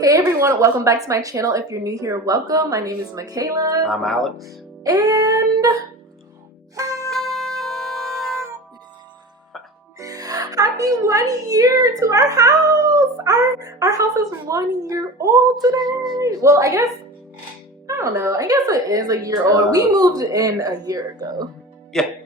Hey everyone, welcome back to my channel. If you're new here, welcome. My name is Michaela. I'm Alex. And happy 1 year to our house. Our house is 1 year old today. Well, I don't know. I guess it is a year old. We moved in a year ago. Yeah.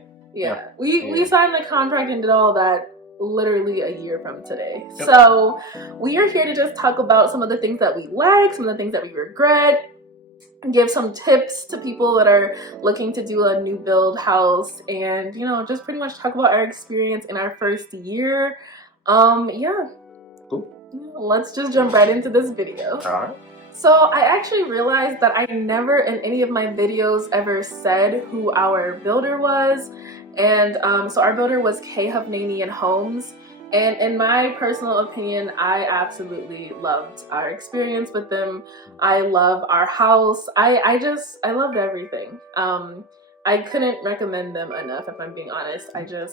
We signed the contract and did all that literally a year from today. Yep. So we are here to just talk about some of the things that we like, some of the things that we regret, give some tips to people that are looking to do a new build house, and just pretty much talk about our experience in our first year. Yeah. Cool. Let's just jump right into this video. All right. So I actually realized that I never in any of my videos ever said who our builder was. And so our builder was K. Hovnanian Homes. And in my personal opinion, I absolutely loved our experience with them. I love our house. I loved everything. I couldn't recommend them enough, if I'm being honest. Yeah.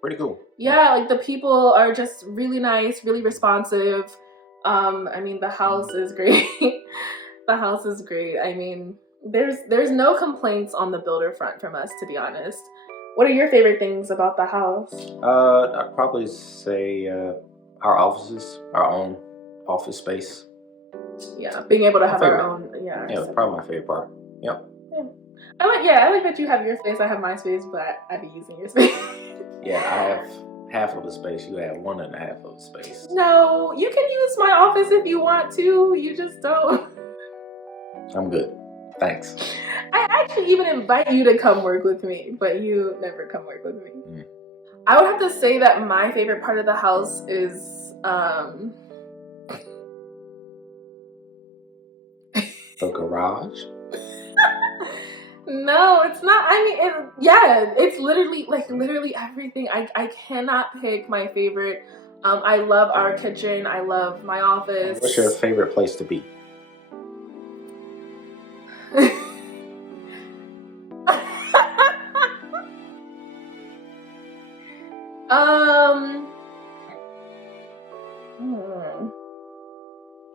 Pretty cool. Yeah, like the people are just really nice, really responsive. I mean, the house is great. The house is great. I mean, there's no complaints on the builder front from us, to be honest. What are your favorite things about the house? I'd probably say our offices, our own office space. Yeah, being able to have our own. Yeah, it's probably my favorite part. Yep. Yeah. I like that you have your space. I have my space, but I'd be using your space. Yeah, I have half of the space. You have 1.5 of the space. No, you can use my office if you want to. You just don't. I'm good. Thanks. I actually even invite you to come work with me, but you never come work with me. Mm. I would have to say that my favorite part of the house is the garage. No, it's not. I mean, it's literally everything. I cannot pick my favorite. I love our kitchen. I love my office. What's your favorite place to be?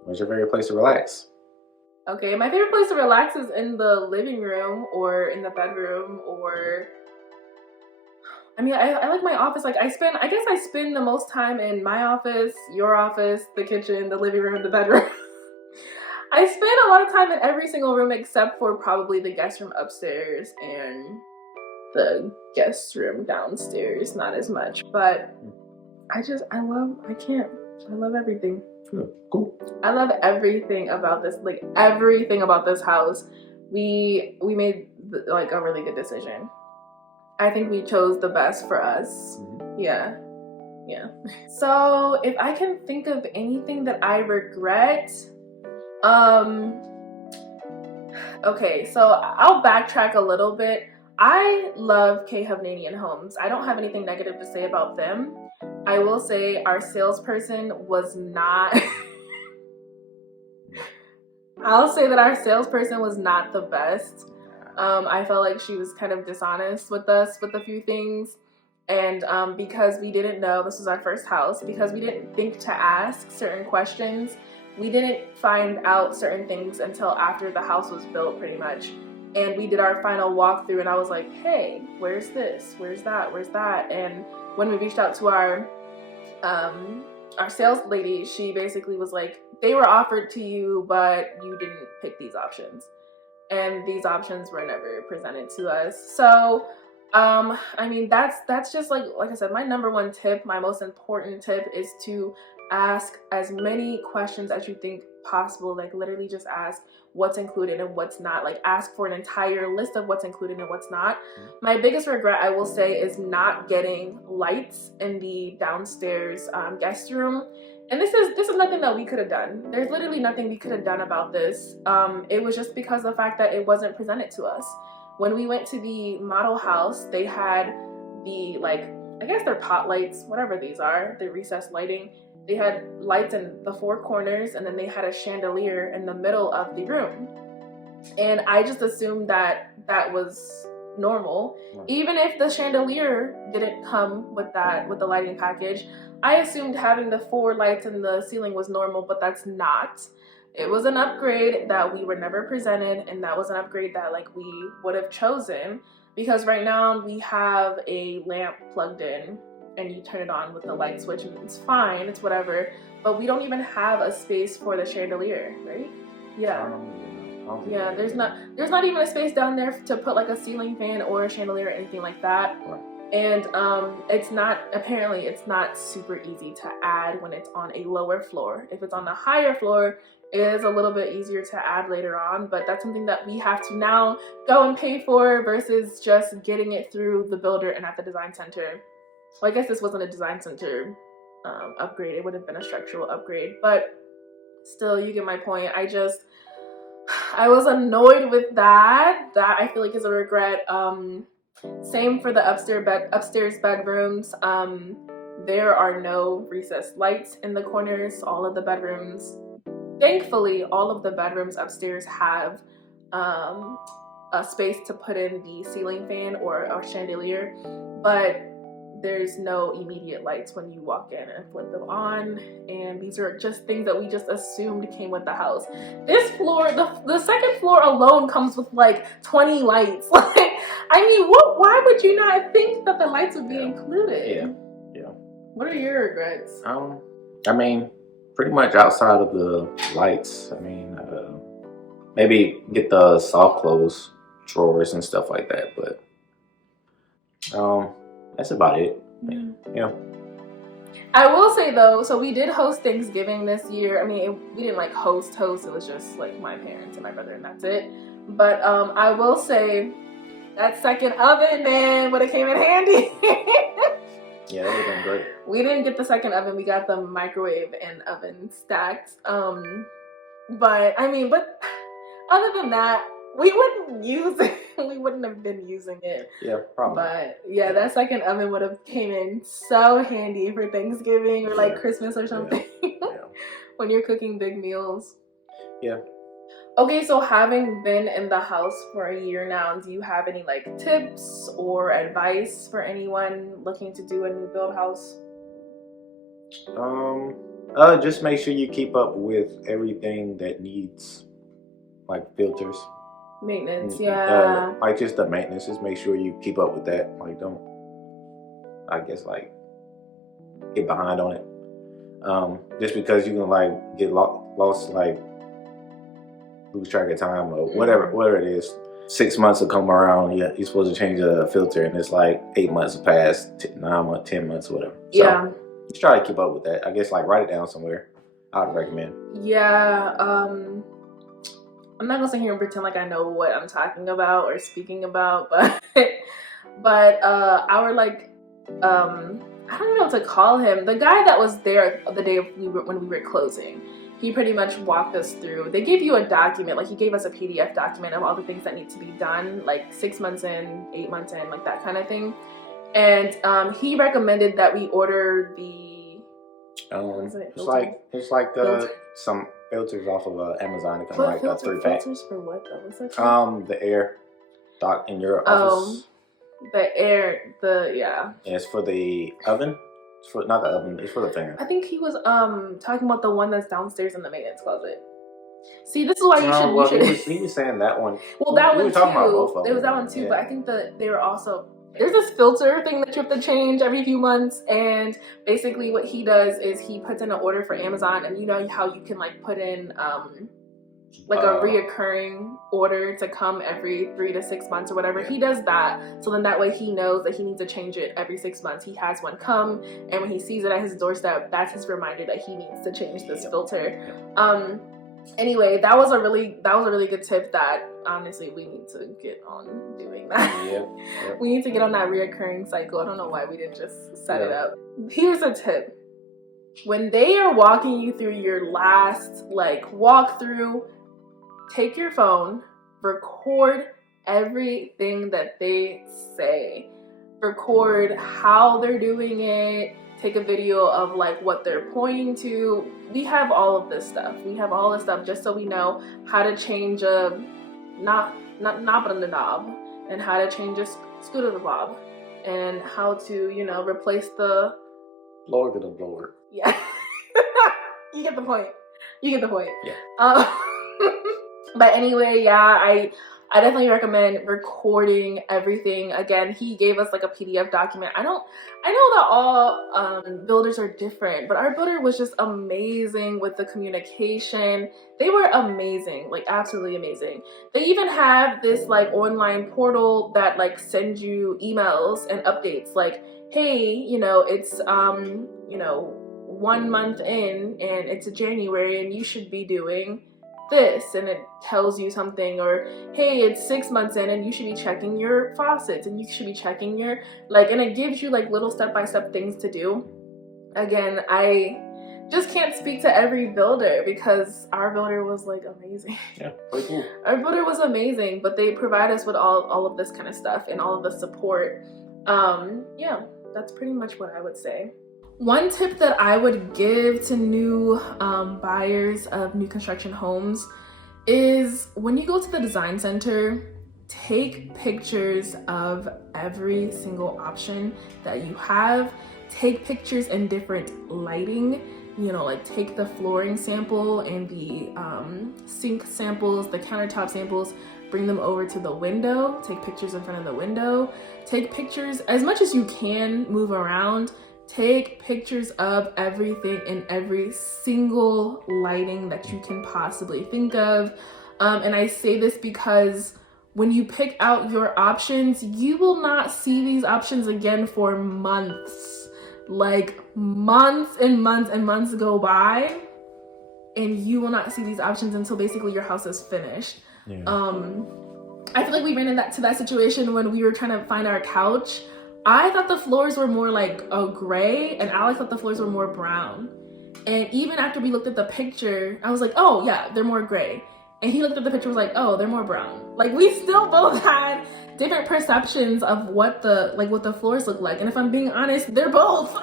What's your favorite place to relax? Okay, my favorite place to relax is in the living room or in the bedroom, or I mean, I like my office. Like I guess I spend the most time in my office, your office, the kitchen, the living room, the bedroom. I spend a lot of time in every single room except for probably the guest room upstairs and the guest room downstairs. Not as much, but I love everything. Cool. I love everything about this, like everything about this house. We made like a really good decision. I think we chose the best for us. Mm-hmm. Yeah. So if I can think of anything that I regret, okay, so I'll backtrack a little bit. I love K. Hovnanian Homes. I don't have anything negative to say about them. I will say our salesperson was not I'll say that our salesperson was not the best. I felt like she was kind of dishonest with us with a few things. And because we didn't know, this was our first house, because we didn't think to ask certain questions, we didn't find out certain things until after the house was built, pretty much. And we did our final walkthrough, and I was like, hey, where's this? Where's that? Where's that? And when we reached out to our sales lady, she basically was like, they were offered to you, but you didn't pick these options. And these options were never presented to us. So, I mean, that's just like I said, my number one tip, my most important tip is to ask as many questions as you think possible. Like literally just ask what's included and what's not. Like ask for an entire list of what's included and what's not. My biggest regret, I will say, is not getting lights in the downstairs guest room. And this is nothing that we could have done. There's literally nothing we could have done about this. It was just because of the fact that it wasn't presented to us. When we went to the model house, they had the, like, I guess they're pot lights, whatever these are, the recessed lighting. They had lights in the four corners, and then they had a chandelier in the middle of the room. And I just assumed that that was normal. Even if the chandelier didn't come with the lighting package, I assumed having the 4 lights in the ceiling was normal, but that's not. It was an upgrade that we were never presented, and that was an upgrade that like we would have chosen, because right now we have a lamp plugged in and you turn it on with the light switch and it's fine, it's whatever, but we don't even have a space for the chandelier, right? Yeah. Yeah, there's not even a space down there to put like a ceiling fan or a chandelier or anything like that. Right. And it's not super easy to add when it's on a lower floor. If it's on a higher floor, it is a little bit easier to add later on, but that's something that we have to now go and pay for versus just getting it through the builder and at the design center. Well, I guess this wasn't a design center upgrade. It would have been a structural upgrade, but still, you get my point. I was annoyed with that. That I feel like is a regret. Same for the upstairs bedrooms. There are no recessed lights in the corners. All of the bedrooms, thankfully, all of the bedrooms upstairs have a space to put in the ceiling fan or a chandelier, but there's no immediate lights when you walk in and flip them on, and these are just things that we just assumed came with the house. This floor, the second floor alone comes with like 20 lights. Like, I mean, why would you not think that the lights would be included? Yeah. What are your regrets? I mean, pretty much outside of the lights, I mean, maybe get the soft close drawers and stuff like that, but that's about it. Yeah. I will say though, so we did host Thanksgiving this year. I mean, we didn't like host. It was just like my parents and my brother, and that's it. But I will say that second oven, man, would have came in handy. Yeah, that would have been great. We didn't get the second oven. We got the microwave and oven stacked. But other than that, we wouldn't use it. We wouldn't have been using it. Yeah, probably. But yeah, that second oven would have came in so handy for Thanksgiving or like Christmas or something. Yeah. When you're cooking big meals. Yeah. Okay, so having been in the house for a year now, do you have any like tips or advice for anyone looking to do a new build house? Just make sure you keep up with everything that needs like filters. Maintenance, yeah. Like just the maintenance, just make sure you keep up with that. Like don't, I guess, like get behind on it. Just because you can like get lost, like lose track of time or whatever it is. 6 months will come around, you're supposed to change a filter, and it's like 8 months have passed, 9 months, 10 months, whatever. So, yeah. Just try to keep up with that. I guess like write it down somewhere. I'd recommend. Yeah. I'm not gonna sit here and pretend like I know what I'm talking about or speaking about, but our like I don't know what to call him. The guy that was there the day when we were closing, he pretty much walked us through. They gave you a document, like he gave us a PDF document of all the things that need to be done, like 6 months in, 8 months in, like that kind of thing. And he recommended that we order the it's like some filters off of Amazon. It comes like a 3-pack. Filters for what though? What's that called? The air dock in your office. Yeah. It's for the oven. It's for not the oven. It's for the fan. I think he was talking about the one that's downstairs in the maintenance closet. See, this is why you should. He was saying that one. Well, that one were talking about both too. of There was them. that one too, Yeah. but I think that they were also. There's this filter thing that you have to change every few months, and basically what he does is he puts in an order for Amazon, and you know how you can like put in like a reoccurring order to come every 3 to 6 months or whatever. He does that, so then that way he knows that he needs to change it every 6 months. He has one come, and when he sees it at his doorstep, that's his reminder that he needs to change this filter. Anyway, that was a really good tip that honestly we need to get on doing that. Yep. We need to get on that reoccurring cycle. I don't know why we didn't just set it up. Here's a tip. When they are walking you through your last like walkthrough, take your phone, record everything that they say. Record how they're doing it. Take a video of like what they're pointing to. We have all of this stuff. We have all this stuff just so we know how to change a knob on the knob. and how to change a scooter to bob, and how to, you know, replace the Blower to the blower. yeah. You get the point. You get the point. Yeah. But anyway, yeah, I definitely recommend recording everything. Again, he gave us like a PDF document. I know that all builders are different, but our builder was just amazing with the communication. They were amazing, like absolutely amazing. They even have this like online portal that like sends you emails and updates like, hey, you know, it's you know, 1 month in and it's January and you should be doing this, and it tells you something, or hey, it's 6 months in and you should be checking your faucets and you should be checking your like, and it gives you like little step-by-step things to do. Again, I just can't speak to every builder because our builder was like amazing. Yeah, pretty cool. Our builder was amazing, but they provide us with all of this kind of stuff and all of the support. Yeah, that's pretty much what I would say. One tip that I would give to new buyers of new construction homes is when you go to the design center, take pictures of every single option that you have. Take pictures in different lighting, you know, like take the flooring sample and the sink samples, the countertop samples, bring them over to the window, take pictures in front of the window, take pictures as much as you can, move around. Take pictures of everything in every single lighting that you can possibly think of. And I say this because when you pick out your options, you will not see these options again for months. Like months and months and months go by and you will not see these options until basically your house is finished. Yeah. I feel like we ran into that situation when we were trying to find our couch. I thought the floors were more like a gray and Alex thought the floors were more brown. And even after we looked at the picture, I was like, oh yeah, they're more gray. And he looked at the picture and was like, oh, they're more brown. Like we still both had different perceptions of what the floors look like. And if I'm being honest, they're both.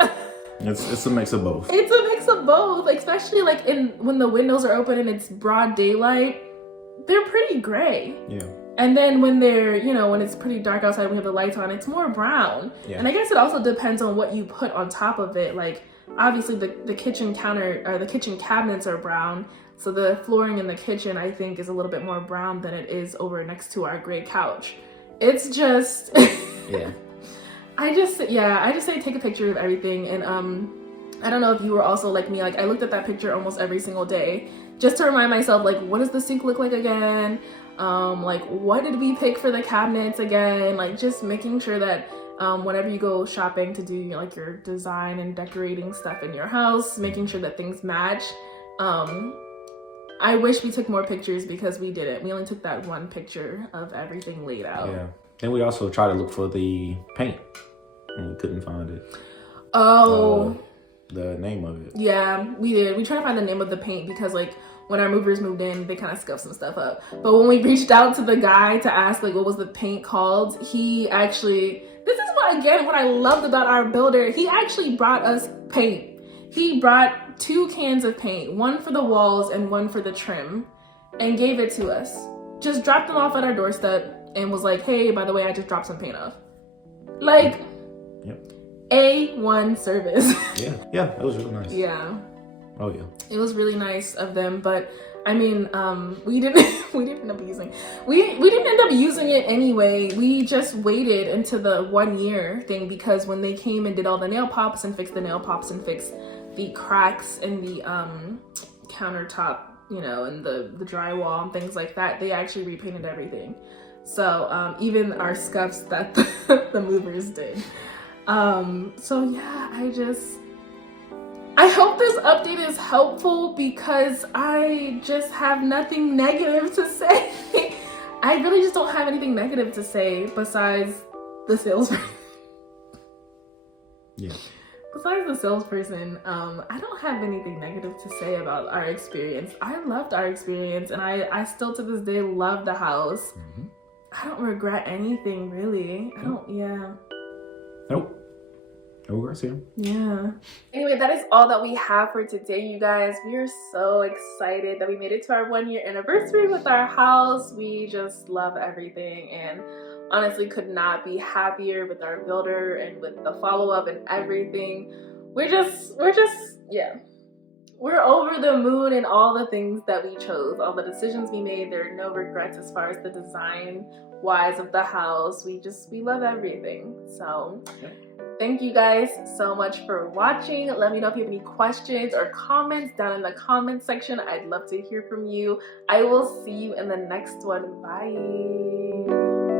It's a mix of both. It's a mix of both, especially like when the windows are open and it's broad daylight, they're pretty gray. Yeah. And then when they're, you know, when it's pretty dark outside, we have the lights on, it's more brown. Yeah. And I guess it also depends on what you put on top of it. Like obviously the kitchen counter or the kitchen cabinets are brown. So the flooring in the kitchen, I think, is a little bit more brown than it is over next to our gray couch. It's just, yeah. I just say take a picture of everything. And I don't know if you were also like me, like I looked at that picture almost every single day just to remind myself, like, what does the sink look like again? Like what did we pick for the cabinets again? Like just making sure that whenever you go shopping to do like your design and decorating stuff in your house, making sure that things match. I wish we took more pictures because we didn't. We only took that one picture of everything laid out. Yeah. Then we also tried to look for the paint and we couldn't find it. Oh. The name of it. Yeah, we did. We tried to find the name of the paint because like when our movers moved in, they kind of scuffed some stuff up. But when we reached out to the guy to ask like what was the paint called, he actually, this is what I loved about our builder. He actually brought us paint. He brought 2 cans of paint, one for the walls and one for the trim, and gave it to us. Just dropped them off at our doorstep and was like, hey, by the way, I just dropped some paint off. Like, yep. A1 service. Yeah, it was really nice. Yeah. Oh yeah. It was really nice of them, but I mean, we didn't end up using it anyway. We just waited until the 1 year thing because when they came and did all the nail pops and fixed the nail pops and fixed the cracks in the countertop, you know, and the drywall and things like that, they actually repainted everything. So even our scuffs that the movers did. So yeah, I hope this update is helpful because I just have nothing negative to say. I really just don't have anything negative to say besides the salesperson. Yeah. Besides the salesperson, I don't have anything negative to say about our experience. I loved our experience and I still to this day love the house. Mm-hmm. I don't regret anything really. Nope. No regrets here. Yeah. Anyway, that is all that we have for today, you guys. We are so excited that we made it to our 1 year anniversary with our house. We just love everything. And honestly could not be happier with our builder and with the follow-up and everything. We're just yeah, we're over the moon in all the things that we chose, all the decisions we made. There are no regrets as far as the design wise of the house. We love everything. So thank you guys so much for watching. Let me know if you have any questions or comments down in the comment section. I'd love to hear from you. I will see you in the next one. Bye.